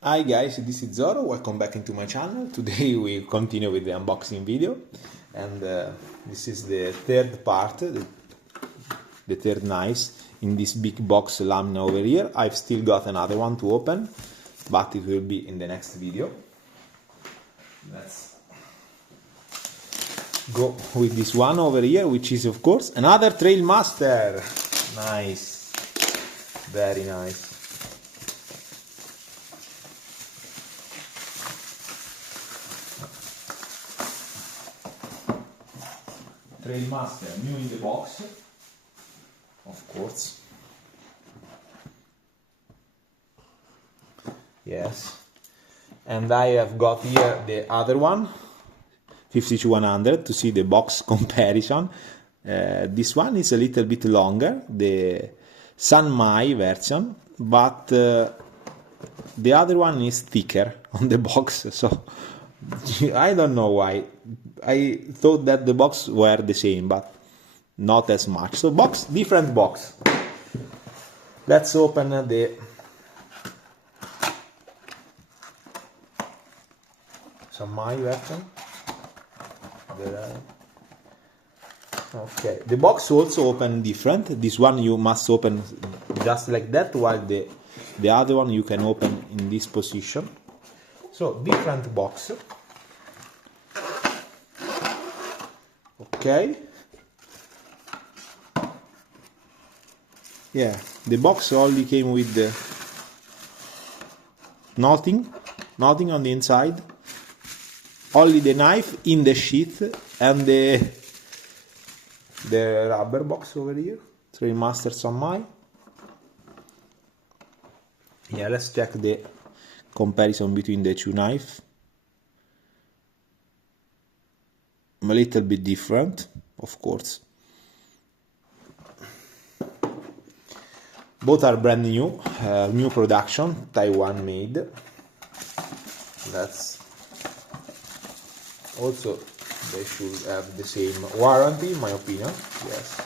Hi guys, this is Zoro, welcome back into my channel. Today we continue with the unboxing video and this is the third part, the third knife in this big box lamina over here. I've still got another one to open, but it will be in the next video. Let's go with this one over here, which is of course another Trailmaster. Nice, very nice. Trailmaster, new in the box, of course. Yes, and I have got here the other one, 52100, to see the box comparison. This one is a little bit longer, the Sanmai version, but the other one is thicker on the box, so I don't know why. I thought that the box were the same, but not as much. So different box. Let's open the Sanmai version. Okay, the box also open different. This one you must open just like that, while the other one you can open in this position. So different box. Okay. Yeah, the box only came with nothing on the inside. Only the knife in the sheath and the rubber box over here. Trailmaster Sanmai. Yeah, let's check the comparison between the two knives. A little bit different, of course. Both are brand new, new production, Taiwan made. That's also, they should have the same warranty, in my opinion. Yes.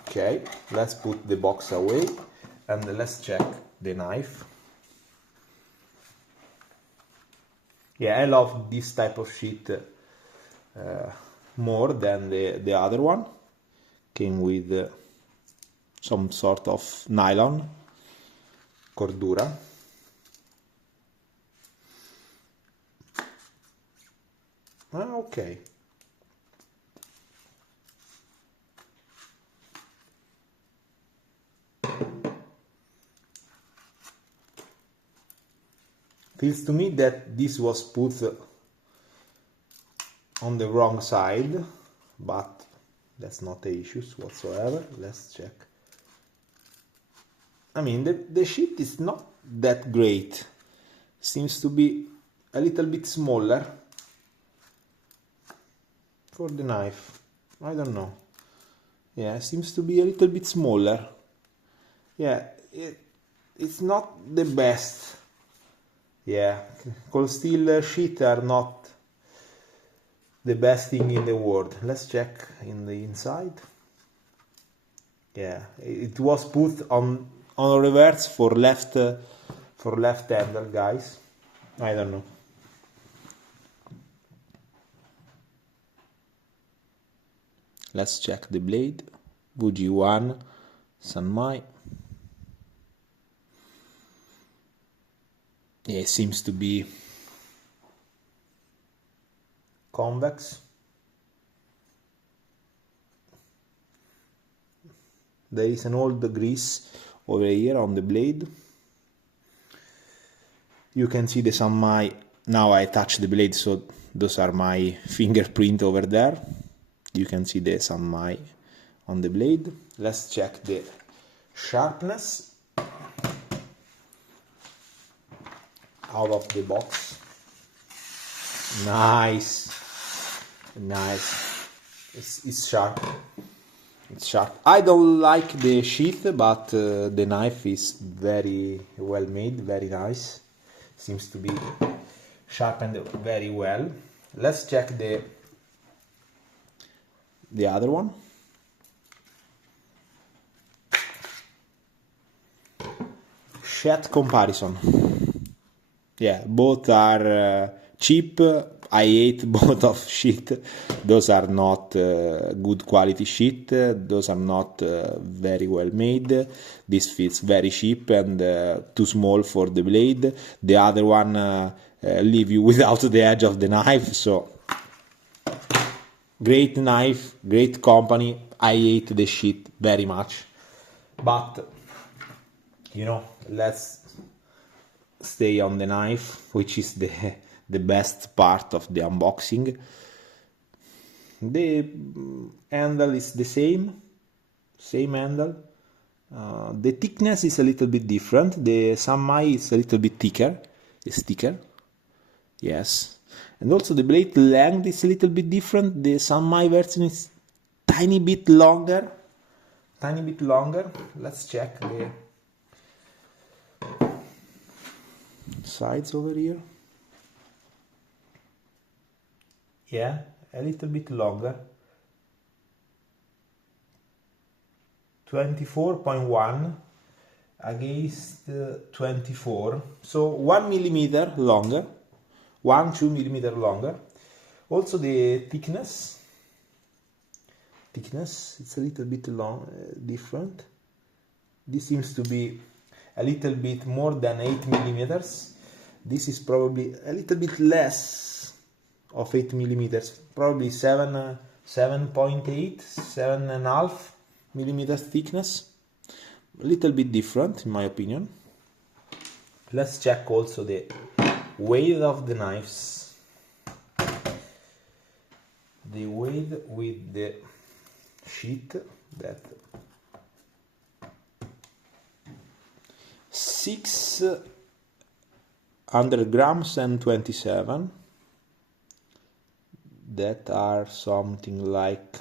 Okay, let's put the box away and let's check the knife. Yeah, I love this type of sheet more than the other one. Came with some sort of nylon cordura. Okay. Feels to me that this was put on the wrong side, but that's not the issues whatsoever. Let's check. I mean, the sheet is not that great. Seems to be a little bit smaller for the knife. I don't know. Yeah, seems to be a little bit smaller. Yeah, it's not the best. Yeah, cold steel sheet are not the best thing in the world. Let's check in the inside. Yeah, it was put on reverse for left handle, guys. I don't know. Let's check the blade. Fuji 1 Sanmai. Yeah, it seems to be convex. There is an old grease over here on the blade. You can see the Sanmai. Now I touch the blade, so those are my fingerprint over there. You can see the Sanmai on the blade. Let's check the sharpness out of the box. Nice. It's sharp. It's sharp. I don't like the sheath, but the knife is very well made, very nice. Seems to be sharpened very well. Let's check the other one. Chat comparison. Yeah, both are cheap. I hate both of sheet. Those are not good quality sheet. Those are not very well made. This feels very cheap and too small for the blade. The other one leave you without the edge of the knife. So great knife, great company. I hate the sheet very much. But you know, let's stay on the knife, which is the best part of the unboxing. The handle is the same handle. The thickness is a little bit different. The Sanmai is a little bit thicker, yes, and also the blade length is a little bit different. The Sanmai version is tiny bit longer. Let's check the sides over here. Yeah, a little bit longer. 24.1 against 24, so 1 millimeter longer, 2 millimeter longer. Also the thickness it's a little bit different. This seems to be a little bit more than 8 millimeters. This is probably a little bit less of 8 millimeters, probably 7.8, 7.5 millimeters thickness. A little bit different in my opinion. Let's check also the weight of the knives. The weight with the sheet, that 600 grams and 27. That are something like,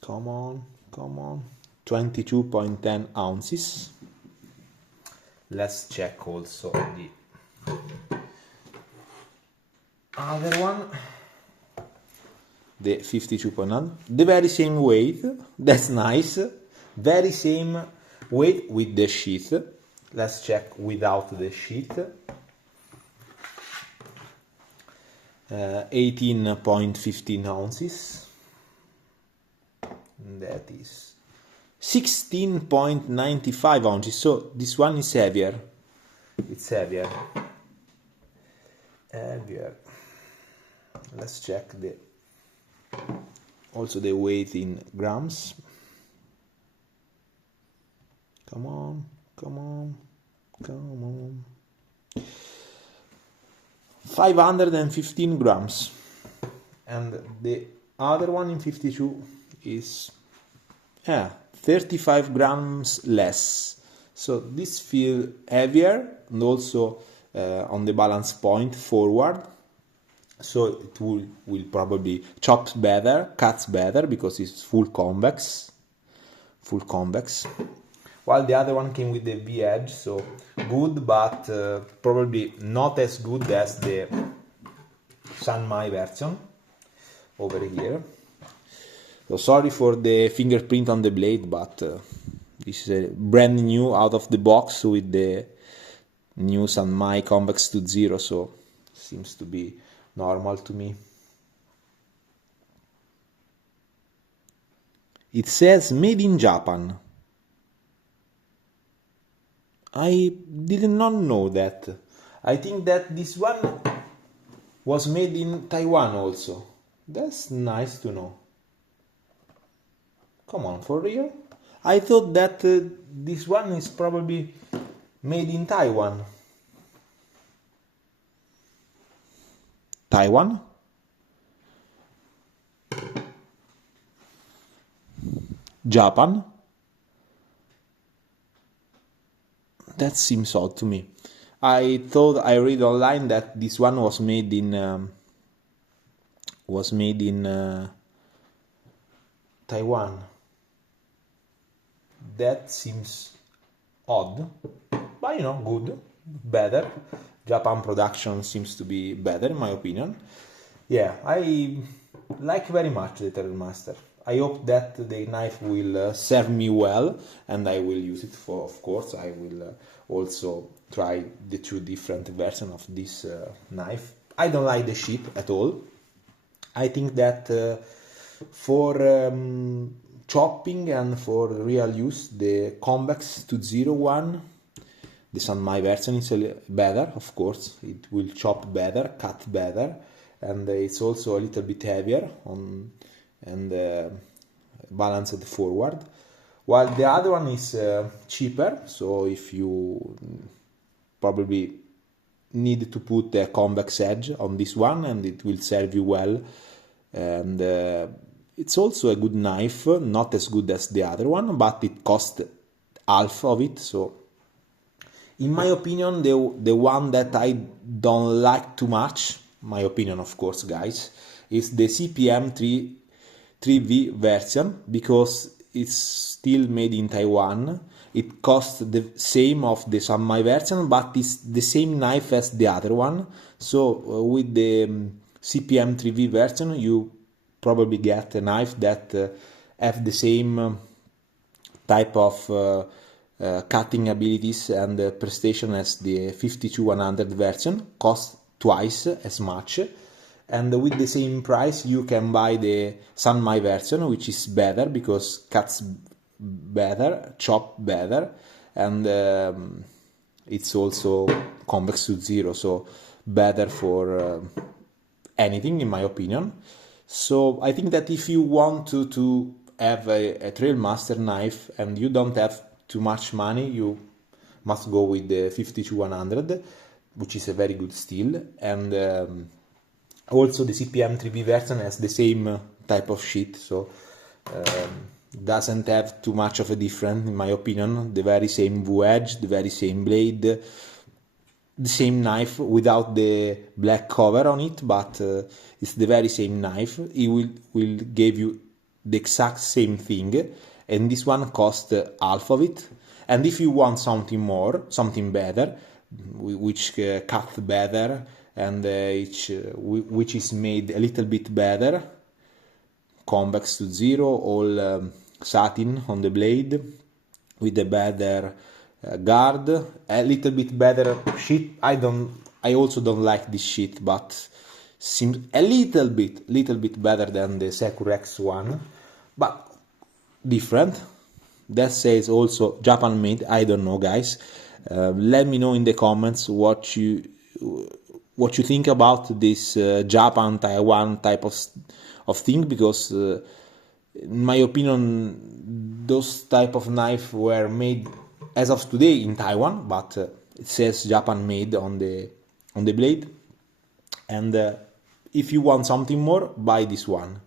come on, 22.10 ounces. Let's check also the other one, the 52.9, the very same weight. That's nice. Very same weight with the sheath. Let's check without the sheath. 18.15 ounces. That is 16.95 ounces. So this one is heavier. It's heavier. Let's check also the weight in grams. Come on. 515 grams. And the other one in 52 is 35 grams less. So this feels heavier and also on the balance point forward. So it will probably chops better, cuts better because it's full convex. While the other one came with the V-edge, so good, but probably not as good as the Sanmai version over here. So sorry for the fingerprint on the blade, but this is a brand new out of the box with the new Sanmai Convex 2.0, so seems to be normal to me. It says made in Japan. I did not know that. I think that this one was made in Taiwan also. That's nice to know. Come on, for real? I thought that this one is probably made in Taiwan. Taiwan? Japan? That seems odd to me. I thought I read online that this one was made in Taiwan. That seems odd, but you know, good, better. Japan production seems to be better in my opinion. Yeah, I like very much the Turtle Master. I hope that the knife will serve me well, and I will use it for, of course, I will also try the two different versions of this knife. I don't like the sheath at all. I think that for chopping and for real use, the convex 201, the Sanmai version is better, of course. It will chop better, cut better, and it's also a little bit heavier and balanced forward. While the other one is cheaper, so if you probably need to put a convex edge on this one, and it will serve you well. And it's also a good knife, not as good as the other one, but it costs half of it. So in my opinion, the one that I don't like too much, my opinion of course guys, is the CPM 3V version, because it's still made in Taiwan. It costs the same of the Sanmai version, but it's the same knife as the other one. So with the CPM 3V version, you probably get a knife that have the same type of cutting abilities and prestation as the 52-100 version, costs twice as much. And with the same price you can buy the Sanmai version, which is better because cuts better, chop better, and it's also convex to zero, so better for anything in my opinion. So I think that if you want to have a Trailmaster knife and you don't have too much money, you must go with the 52-100, which is a very good steel, and also the CPM 3V version has the same type of sheet, so doesn't have too much of a difference in my opinion. The very same wedge, the very same blade, the same knife without the black cover on it, but it's the very same knife. It will give you the exact same thing, and this one costs half of it. And if you want something more, something better, which cuts better and which is made a little bit better, convex to zero, all satin on the blade, with a better guard, a little bit better sheet. I also don't like this sheet, but seems a little bit better than the Securex one, but different. That says also Japan made. I don't know, guys. Let me know in the comments what you think about this Japan Taiwan type of thing, because in my opinion those type of knife were made as of today in Taiwan, but it says Japan made on the blade. And if you want something more, buy this one.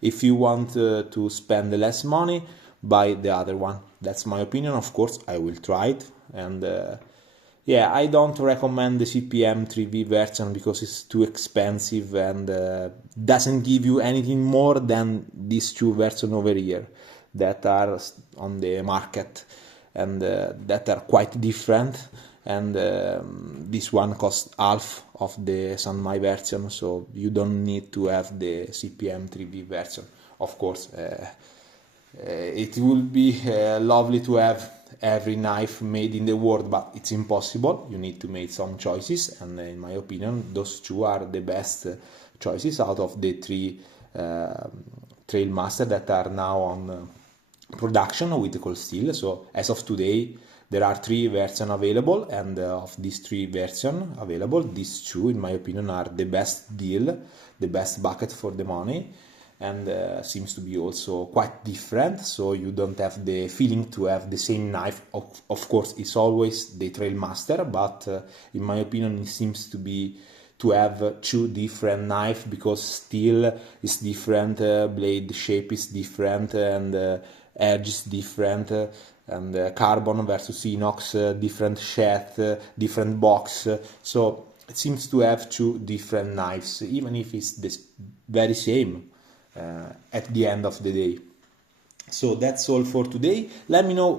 If you want to spend less money, buy the other one. That's my opinion. Of course I will try it, and yeah, I don't recommend the CPM 3V version because it's too expensive and doesn't give you anything more than these two versions over here that are on the market, and that are quite different. And this one costs half of the Sanmai version, so you don't need to have the CPM 3V version. Of course, it will be lovely to have every knife made in the world, but it's impossible. You need to make some choices, and in my opinion those two are the best choices out of the three Trailmaster that are now on production with cold steel. So as of today there are 3 versions available, and of these 3 versions available, these two in my opinion are the best deal, the best bucket for the money, and seems to be also quite different, so you don't have the feeling to have the same knife. Of course it's always the Trailmaster, but in my opinion it seems to have 2 different knives, because steel is different, blade shape is different, and edge is different, and carbon versus inox, different sheath, different box, so it seems to have 2 different knives, even if it's the very same at the end of the day. So that's all for today. Let me know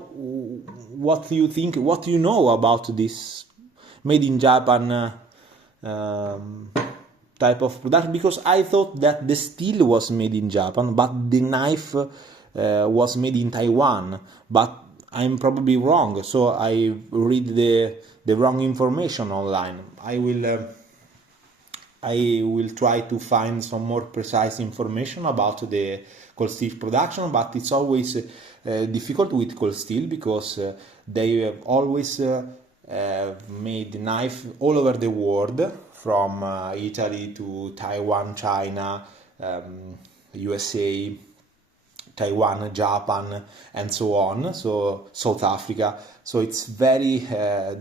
what you think, what you know about this made in Japan type of production, because I thought that the steel was made in Japan, but the knife was made in Taiwan. But I'm probably wrong, so I read the wrong information online. I will try to find some more precise information about the cold steel production, but it's always difficult with cold steel because they have always made knife all over the world, from Italy to Taiwan, China, USA, Taiwan, Japan, and so on, so South Africa. So it's very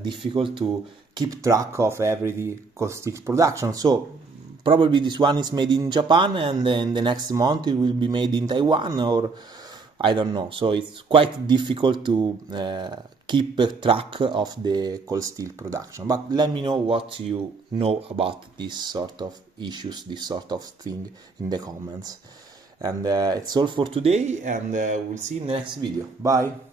difficult to keep track of every cold steel production. So probably this one is made in Japan, and then the next month it will be made in Taiwan, or I don't know. So it's quite difficult to keep track of the cold steel production. But let me know what you know about this sort of issues, this sort of thing in the comments. And it's all for today, and we'll see you in the next video. Bye!